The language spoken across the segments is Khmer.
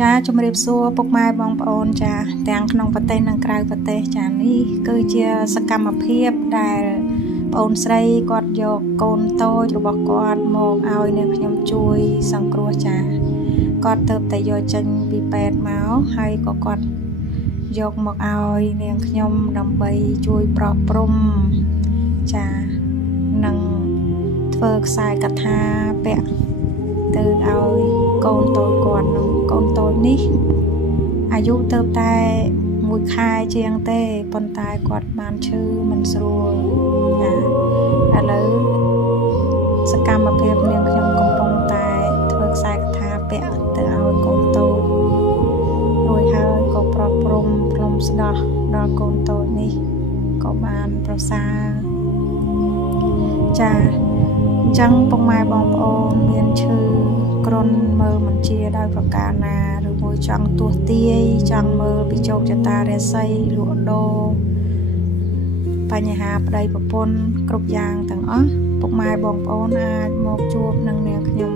ចាជំរាបសួរពុកម៉ែបងប្អូនចាទាំងក្នុងប្រទេសនិងក្រៅប្រទេសចានេះគឺជាសកម្មភាពដែលបងអូនស្រីគាត់យកកូនតូចរបស់គាត់មកឲ្យនាងខ្ញុំជួយសង្គ្រោះចាគាត់ទៅតែយកចេញពីពេទ្យមកហើយក៏គាត់យកមកឲ្យនាងខ្ញុំដើម្បីជួយប្រោះព្រំចានឹងធ្វើខ្សែកថាពាក់ទៅឲ្យកូនតូចគាត់នឹងកូនតូចនេះអាយុទៅតែ1ខែជាងទេប៉ុន្តែគាត់បានឈឺមិនស្រួលណាឥឡូវសកម្មភាពនាងខ្ញុំកំពុងតែធ្វើខ្សែកថាពាក់ទៅឲ្យកូនតូចរួចហើយក៏ប្រោះព្រំផ្លុំស្ដោះដល់កូនតូចនេះក៏បានប្រសើរចាអញ្ចឹងពុកម៉ែបងប្អូនមានឈឺគ្រុនមើលមិនជាដោយប្រការណាឬមួយចង់ទស្សទាយចង់មើលពីជោគជតារាសីលក់ដូរបញ្ហាប្តីប្រពន្ធគ្រប់យ៉ាងទាំងអស់ពុកម៉ែបងប្អូនអាចមកជួបនឹងនាងខ្ញុំ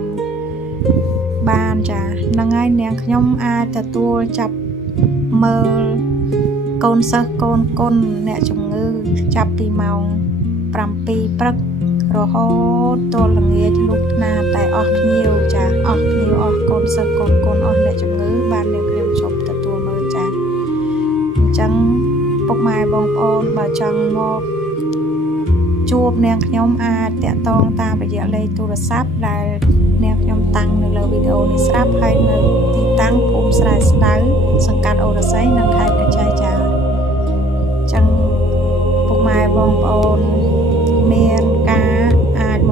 បានចាហ្នឹងហើយនាងខ្ញុំអាចទទួលចាប់មើលកូនសិស្សកូនគុណអ្នកជំងឺចាប់ពីម៉ោង7ព្រឹករហូតដល់ល្ងាចលុបណាតែអស់ភ្ញៀវចាអស់ភ្ញៀវអស់កូនសិស្សកូនគុណអស់អ្នកជំងឺបាននាងខ្ញុំជប់ទទួលមើលចាអញ្ចឹងពុកម៉ែបងប្អូនបើចង់មកជួបនាងខ្ញុំអាចតាក់ទងតាមរយៈលេខទូរស័ព្ទដែលនាងខ្ញុំតាំងនៅលើវីដេអូនេះស្រាប់ហើយនៅទីតាំងភូមិស្រែស្ដៅសង្កាត់អូរស័យនិងខេត្តកញ្ឆែចាអញ្ចឹងពុកម៉ែបងប្អូនមាន